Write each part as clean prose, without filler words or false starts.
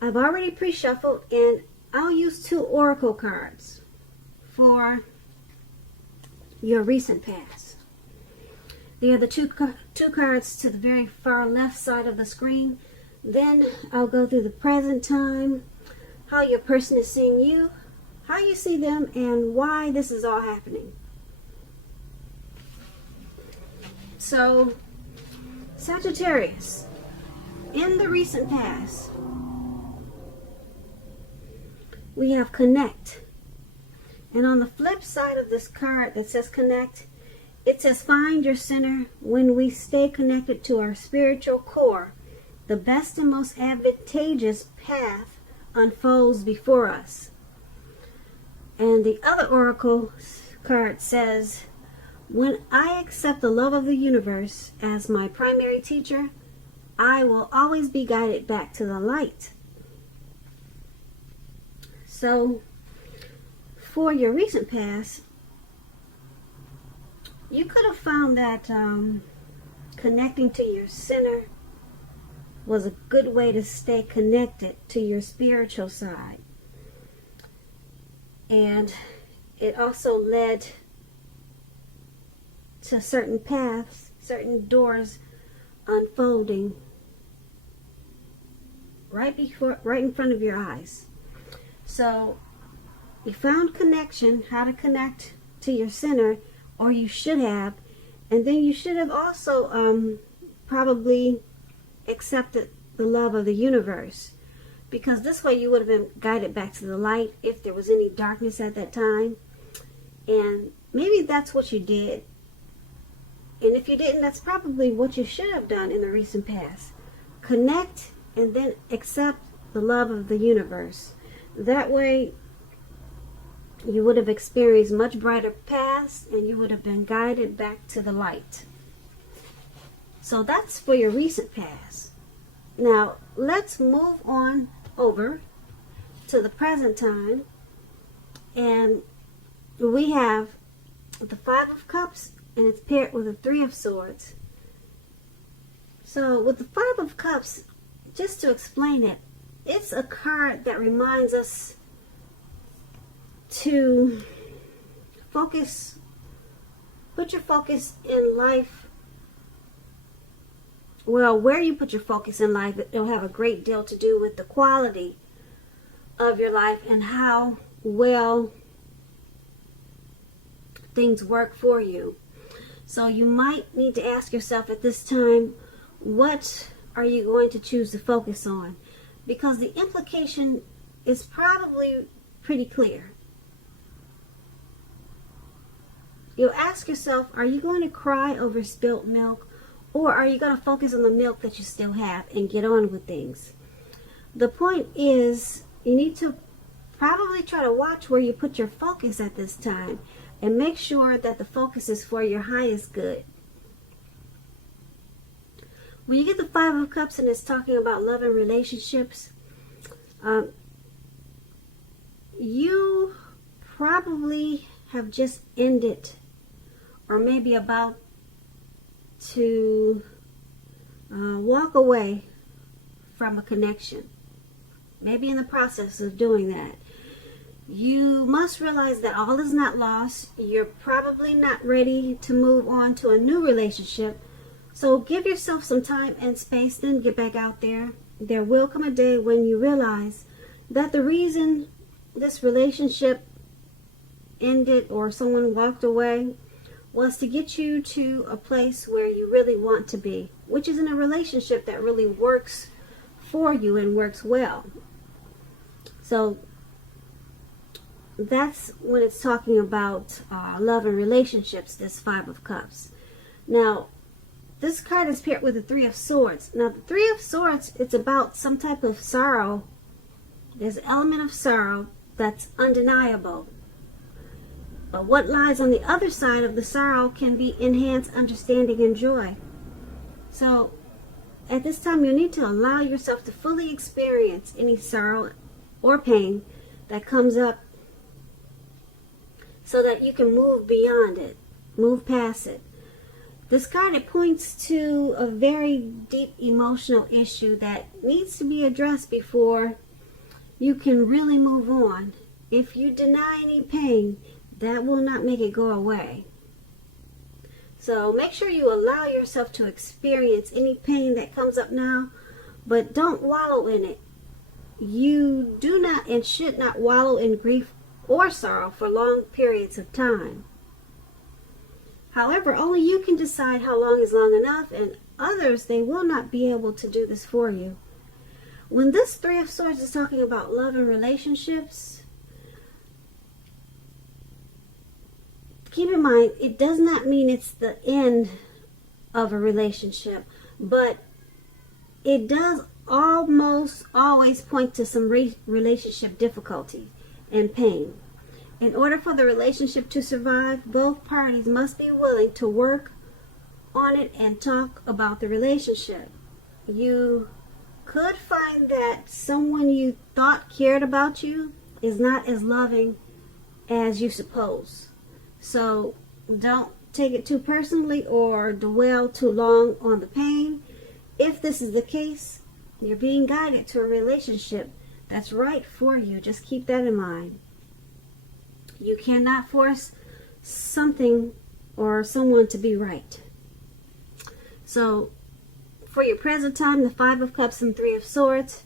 I've already pre-shuffled, and I'll use 2 oracle cards for your recent past. They are the two cards to the very far left side of the screen. Then I'll go through the present time, how your person is seeing you, how you see them, and why this is all happening. So, Sagittarius, in the recent past, we have connect. And on the flip side of this card that says connect, it says find your center. When we stay connected to our spiritual core, the best and most advantageous path unfolds before us. And the other oracle card says, when I accept the love of the universe as my primary teacher, I will always be guided back to the light. So, for your recent past, you could have found that connecting to your center was a good way to stay connected to your spiritual side. And it also led to certain paths, certain doors unfolding right in front of your eyes. So you found connection, how to connect to your center, or you should have, and then you should have also probably accepted the love of the universe, because this way you would have been guided back to the light if there was any darkness at that time. And maybe that's what you did, and if you didn't, that's probably what you should have done in the recent past. Connect and then accept the love of the universe. That way you would have experienced much brighter paths, and you would have been guided back to the light. So that's for your recent past. Now let's move on over to the present time, and we have the 5 of Cups, and it's paired with the 3 of Swords. So with the 5 of Cups, just to explain it, it's a card that reminds us to focus, put your focus in life. Well, where you put your focus in life, it'll have a great deal to do with the quality of your life and how well things work for you. So you might need to ask yourself at this time, what are you going to choose to focus on? Because the implication is probably pretty clear. You'll ask yourself, are you going to cry over spilt milk, or are you going to focus on the milk that you still have and get on with things? The point is, you need to probably try to watch where you put your focus at this time, and make sure that the focus is for your highest good. When you get the 5 of Cups and it's talking about love and relationships, you probably have just ended, or maybe about to walk away from a connection. Maybe in the process of doing that. You must realize that all is not lost. You're probably not ready to move on to a new relationship. So give yourself some time and space, then get back out there. There will come a day when you realize that the reason this relationship ended or someone walked away was to get you to a place where you really want to be, which is in a relationship that really works for you and works well. So that's when it's talking about love and relationships, this 5 of Cups. Now, this card is paired with the 3 of Swords. Now, the 3 of Swords, it's about some type of sorrow. There's an element of sorrow that's undeniable. But what lies on the other side of the sorrow can be enhanced understanding and joy. So, at this time, you need to allow yourself to fully experience any sorrow or pain that comes up, so that you can move beyond it, move past it. This card, it points to a very deep emotional issue that needs to be addressed before you can really move on. If you deny any pain, that will not make it go away. So make sure you allow yourself to experience any pain that comes up now, but don't wallow in it. You do not and should not wallow in grief or sorrow for long periods of time. However, only you can decide how long is long enough, and others, they will not be able to do this for you. When this Three of Swords is talking about love and relationships, keep in mind, it does not mean it's the end of a relationship, but it does almost always point to some relationship difficulty and pain. In order for the relationship to survive, both parties must be willing to work on it and talk about the relationship. You could find that someone you thought cared about you is not as loving as you suppose. So don't take it too personally or dwell too long on the pain. If this is the case, you're being guided to a relationship that's right for you. Just keep that in mind. You cannot force something or someone to be right. So for your present time, the Five of Cups and Three of Swords,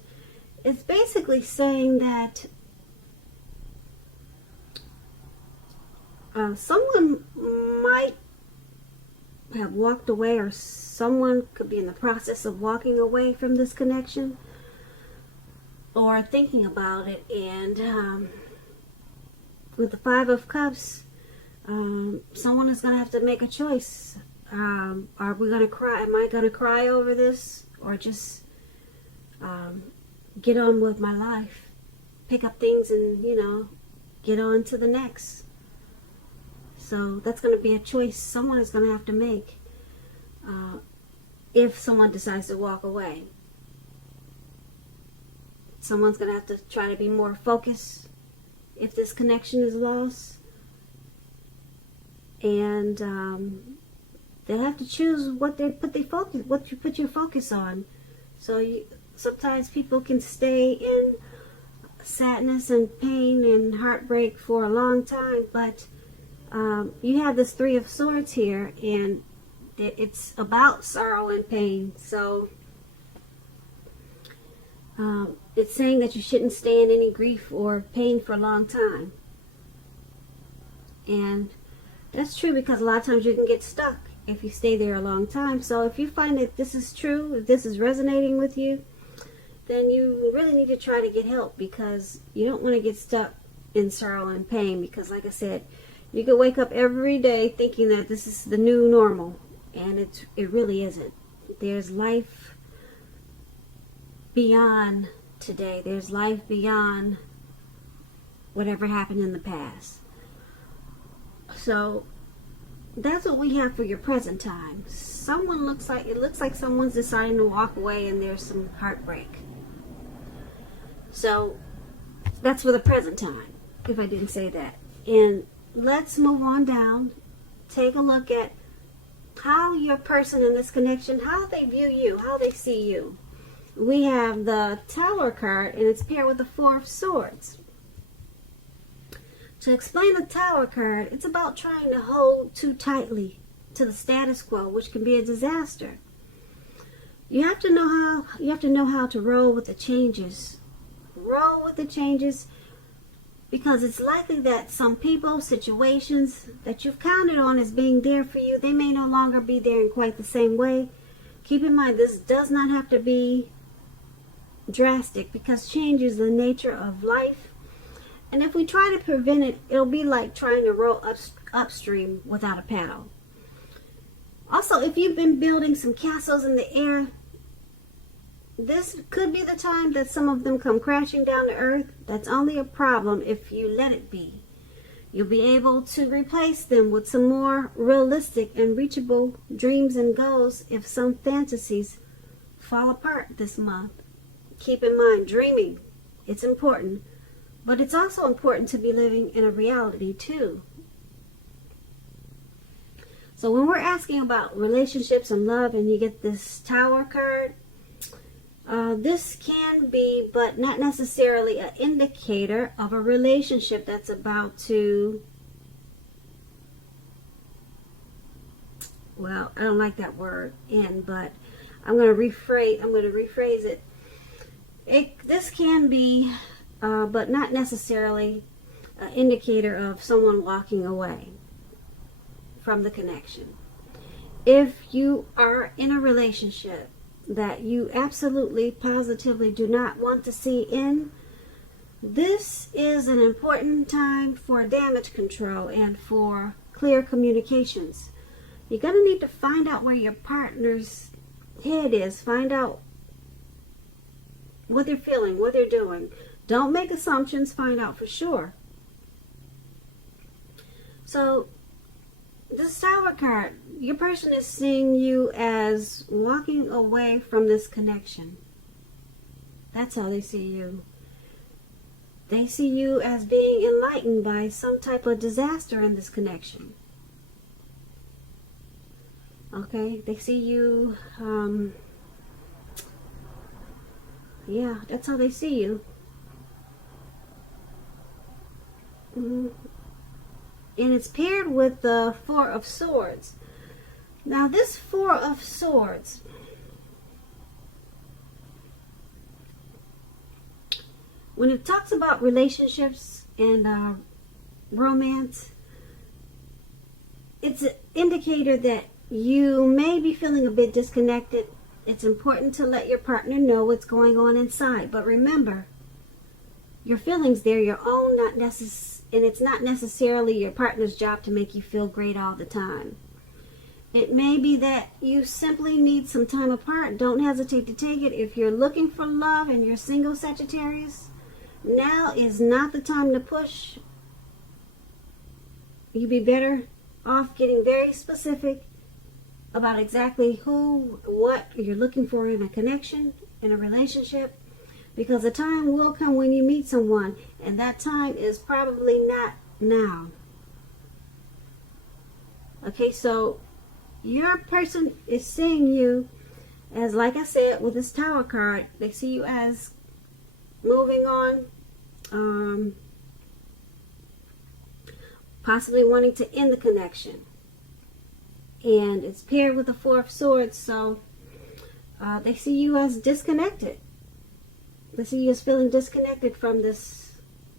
it's basically saying that someone might have walked away, or someone could be in the process of walking away from this connection or thinking about it. And with the Five of Cups, someone is going to have to make a choice. Are we going to cry? Am I going to cry over this, or just get on with my life, pick up things and, get on to the next? So that's going to be a choice someone is going to have to make if someone decides to walk away. Someone's going to have to try to be more focused if this connection is lost. And they'll have to choose what you put your focus on. So sometimes people can stay in sadness and pain and heartbreak for a long time, but you have this Three of Swords here, and it's about sorrow and pain. So it's saying that you shouldn't stay in any grief or pain for a long time. And that's true, because a lot of times you can get stuck if you stay there a long time. So if you find that this is true, if this is resonating with you, then you really need to try to get help, because you don't want to get stuck in sorrow and pain. Because like I said, you could wake up every day thinking that this is the new normal, and it really isn't. There's life beyond today. There's life beyond whatever happened in the past. So that's what we have for your present time. It looks like someone's deciding to walk away, and there's some heartbreak. So that's for the present time, if I didn't say that. And let's move on down. Take a look at how your person in this connection, how they view you, how they see you. We have the Tower card, and it's paired with the Four of Swords. To explain the Tower card, it's about trying to hold too tightly to the status quo, which can be a disaster. You have to know how to roll with the changes. Roll with the changes, because it's likely that some people, situations that you've counted on as being there for you, they may no longer be there in quite the same way. Keep in mind, this does not have to be drastic, because change is the nature of life. And if we try to prevent it, it'll be like trying to row upstream without a paddle. Also, if you've been building some castles in the air, this could be the time that some of them come crashing down to earth. That's only a problem if you let it be. You'll be able to replace them with some more realistic and reachable dreams and goals if some fantasies fall apart this month. Keep in mind, dreaming, it's important. But it's also important to be living in a reality too. So when we're asking about relationships and love, and you get this Tower card, This can be, but not necessarily, an indicator of a relationship that's about to, well, I don't like that word, end, but I'm going to rephrase it. This can be, but not necessarily, an indicator of someone walking away from the connection. If you are in a relationship that you absolutely, positively do not want to see in, this is an important time for damage control and for clear communications. You're going to need to find out where your partner's head is. Find out what they're feeling, what they're doing. Don't make assumptions. Find out for sure. So, this Tower card, your person is seeing you as walking away from this connection. That's how they see you. They see you as being enlightened by some type of disaster in this connection. Okay, they see you, yeah, that's how they see you. And it's paired with the Four of Swords. Now this Four of Swords, when it talks about relationships and romance, it's an indicator that you may be feeling a bit disconnected. It's important to let your partner know what's going on inside. But remember, your feelings, they're your own, and it's not necessarily your partner's job to make you feel great all the time. It may be that you simply need some time apart. Don't hesitate to take it. If you're looking for love and you're single, Sagittarius, now is not the time to push. You'd be better off getting very specific about exactly who, what you're looking for in a connection, in a relationship. Because the time will come when you meet someone, and that time is probably not now. Okay, so your person is seeing you as, like I said, with this Tower card, they see you as moving on, possibly wanting to end the connection. And it's paired with the Four of Swords, so they see you as disconnected. They see you as feeling disconnected from this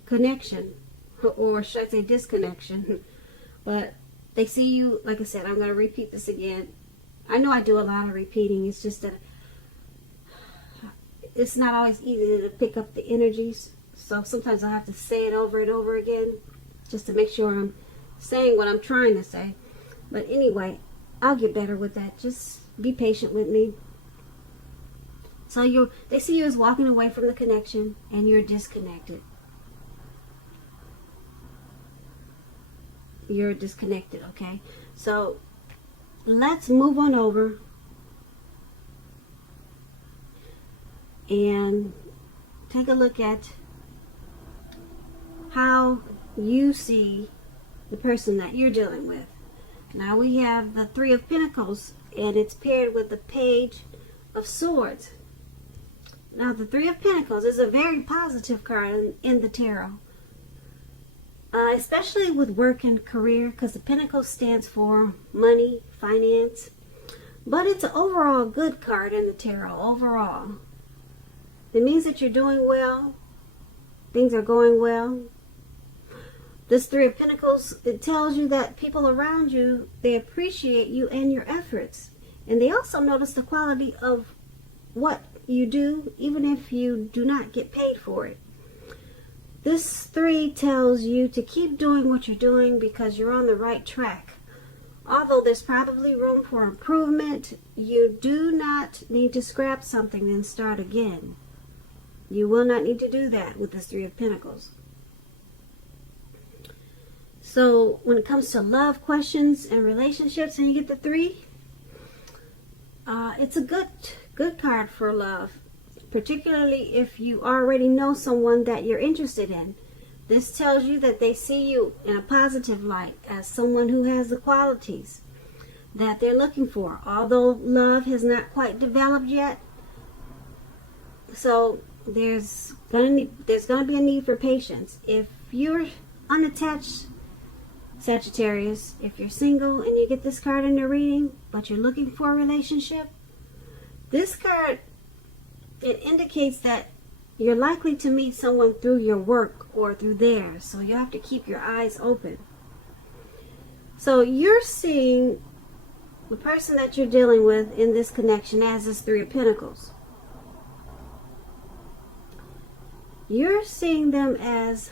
connection, or should I say disconnection. But they see you, like I said, I'm going to repeat this again. I know I do a lot of repeating. It's just that it's not always easy to pick up the energies. So sometimes I have to say it over and over again just to make sure I'm saying what I'm trying to say. But anyway, I'll get better with that. Just be patient with me. So they see you as walking away from the connection, and you're disconnected. You're disconnected, okay? So let's move on over and take a look at how you see the person that you're dealing with. Now we have the Three of Pentacles, and it's paired with the Page of Swords. Now, the Three of Pentacles is a very positive card in the tarot, especially with work and career, because the Pentacles stands for money, finance. But it's an overall good card in the tarot, overall. It means that you're doing well, things are going well. This Three of Pentacles, it tells you that people around you, they appreciate you and your efforts. And they also notice the quality of what you do, even if you do not get paid for it. This three tells you to keep doing what you're doing because you're on the right track. Although there's probably room for improvement, you do not need to scrap something and start again. You will not need to do that with this Three of Pentacles. So when it comes to love questions and relationships, and you get the three, it's a good card for love, particularly if you already know someone that you're interested in. This tells you that they see you in a positive light as someone who has the qualities that they're looking for. Although love has not quite developed yet, So there's gonna be a need for patience. If you're unattached, Sagittarius, if you're single and you get this card in the reading, but you're looking for a relationship, this card, it indicates that you're likely to meet someone through your work or through theirs. So you have to keep your eyes open. So you're seeing the person that you're dealing with in this connection as this Three of Pentacles. You're seeing them as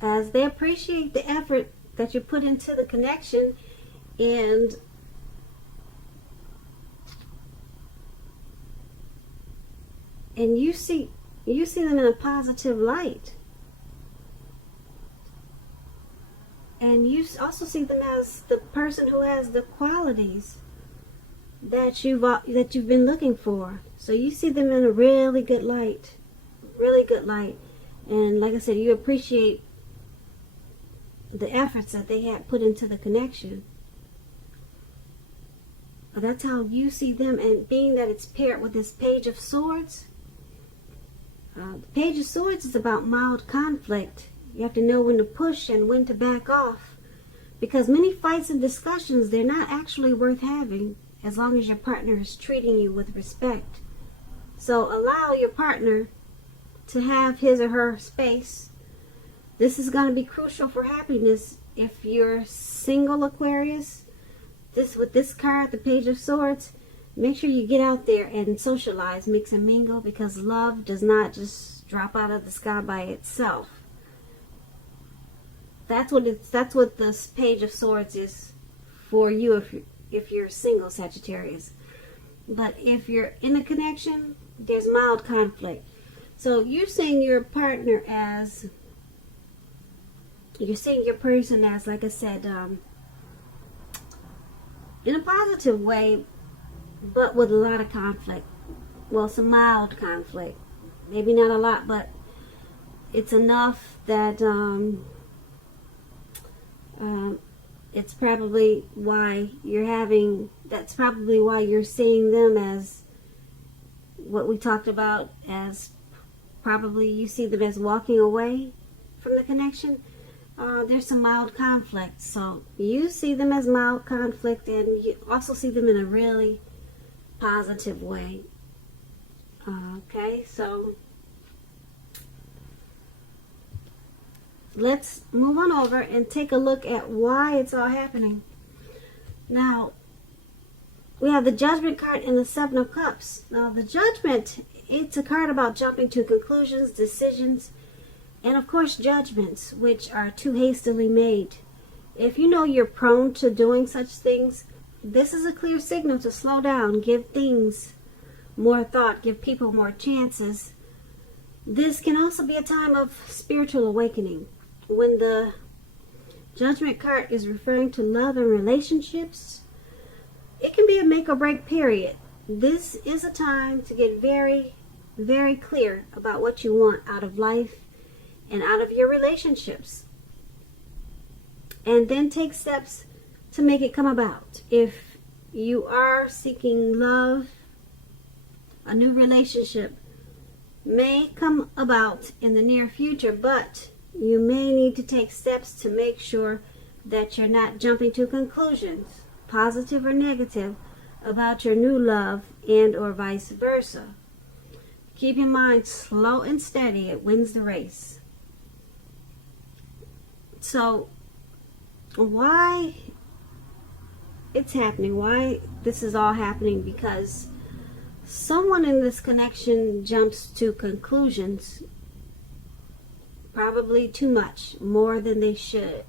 they appreciate the effort that you put into the connection, and you see them in a positive light, and you also see them as the person who has the qualities that you've been looking for. So you see them in a really good light, and like I said, you appreciate the efforts that they had put into the connection. That's how you see them, and being that it's paired with this Page of Swords. The Page of Swords is about mild conflict. You have to know when to push and when to back off, because many fights and discussions, they're not actually worth having as long as your partner is treating you with respect. So allow your partner to have his or her space. This is going to be crucial for happiness. If you're single, Aquarius, with this card, the Page of Swords, make sure you get out there and socialize, mix and mingle, because love does not just drop out of the sky by itself. That's what this Page of Swords is for you if you're single, Sagittarius. But if you're in a connection, there's mild conflict. So you're seeing your partner as, you're seeing your person as, like I said, in a positive way, but with a lot of conflict. Well, some mild conflict. Maybe not a lot, but it's enough that it's probably why that's probably why you're seeing them as what we talked about, as probably you see them as walking away from the connection. There's some mild conflict. So you see them as mild conflict, and you also see them in a really positive way. Okay, so let's move on over and take a look at why it's all happening. Now, we have the Judgment card and the Seven of Cups. Now, the Judgment, it's a card about jumping to conclusions, decisions, and of course judgments, which are too hastily made. If you know you're prone to doing such things, this is a clear signal to slow down, give things more thought, give people more chances. This can also be a time of spiritual awakening. When the Judgment card is referring to love and relationships, it can be a make or break period. This is a time to get very, very clear about what you want out of life and out of your relationships, and then take steps to make it come about. If you are seeking love, a new relationship may come about in the near future, but you may need to take steps to make sure that you're not jumping to conclusions, positive or negative, about your new love, and or vice versa. Keep your mind slow and steady. It wins the race. So why it's happening, why this is all happening, because someone in this connection jumps to conclusions, probably too much, more than they should.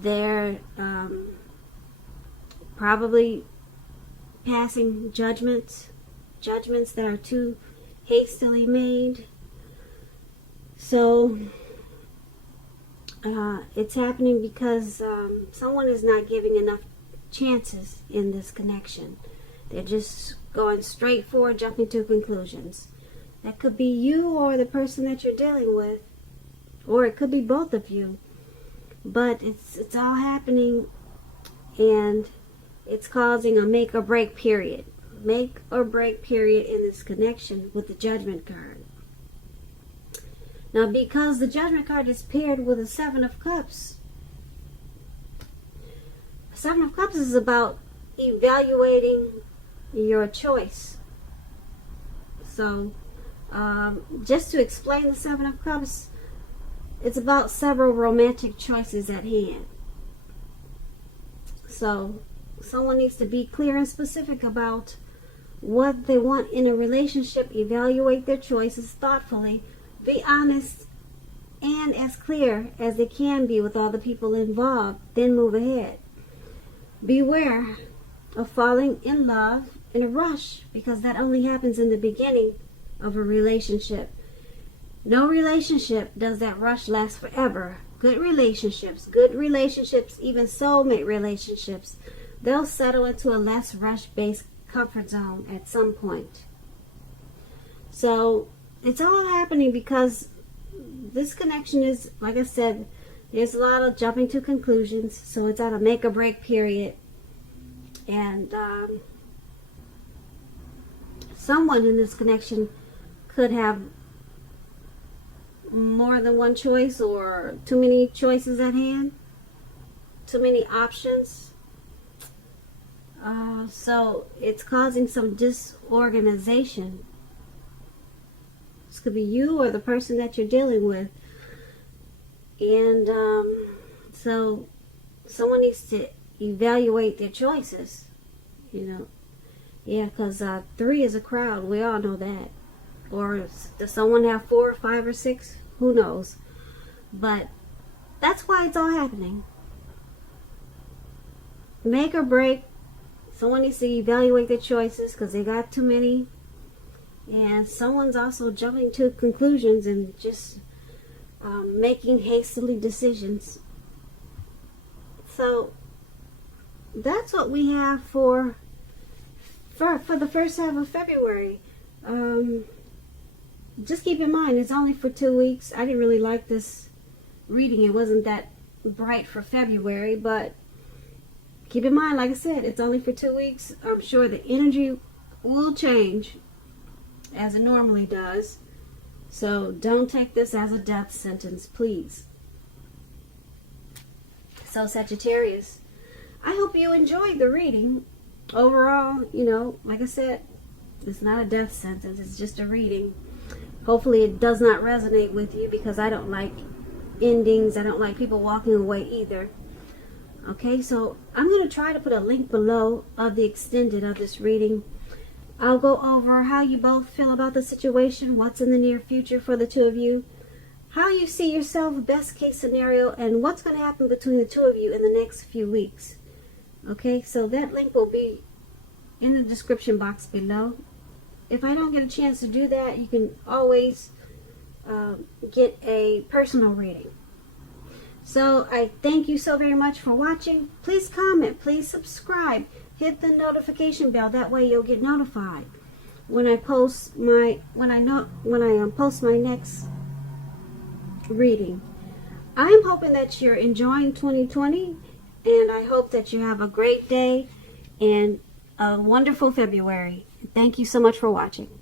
They're probably passing judgments that are too hastily made. So it's happening because someone is not giving enough chances in this connection. They're just going straight forward, jumping to conclusions. That could be you or the person that you're dealing with, or it could be both of you. But it's all happening and it's causing a make or break period. Make or break period in this connection with the Judgment card. Now, because the Judgment card is paired with the Seven of Cups, Seven of Cups is about evaluating your choice. So, just to explain the Seven of Cups, it's about several romantic choices at hand. So, someone needs to be clear and specific about what they want in a relationship, evaluate their choices thoughtfully, be honest and as clear as they can be with all the people involved, then move ahead. Beware of falling in love in a rush, because that only happens in the beginning of a relationship. No relationship does that rush last forever. Good relationships, even soulmate relationships, they'll settle into a less rush-based comfort zone at some point. So it's all happening because this connection is, like I said, there's a lot of jumping to conclusions. So it's at a make or break period. And someone in this connection could have more than one choice, or too many choices at hand, too many options. So it's causing some disorganization. This could be you or the person that you're dealing with. And so someone needs to evaluate their choices, you know. Yeah, because 3 is a crowd. We all know that. Or does someone have 4, 5, or 6? Who knows? But that's why it's all happening. Make or break. Someone needs to evaluate their choices because they got too many. And someone's also jumping to conclusions and just making hastily decisions. So that's what we have for the first half of February. Just keep in mind, it's only for 2 weeks. I didn't really like this reading. It wasn't that bright for February, but keep in mind, like I said, it's only for 2 weeks. I'm sure the energy will change as it normally does. So don't take this as a death sentence, please. So Sagittarius, I hope you enjoyed the reading. Overall, you know, like I said, it's not a death sentence. It's just a reading. Hopefully it does not resonate with you, because I don't like endings. I don't like people walking away either. Okay, so I'm going to try to put a link below of the extended of this reading. I'll go over how you both feel about the situation, what's in the near future for the two of you, how you see yourself, best case scenario, and what's going to happen between the two of you in the next few weeks. Okay, so that link will be in the description box below. If I don't get a chance to do that, you can always get a personal reading. So I thank you so very much for watching. Please comment, please subscribe, hit the notification bell. That way you'll get notified when I post my post my next reading. I'm hoping that you're enjoying 2020, and I hope that you have a great day and a wonderful February. Thank you so much for watching.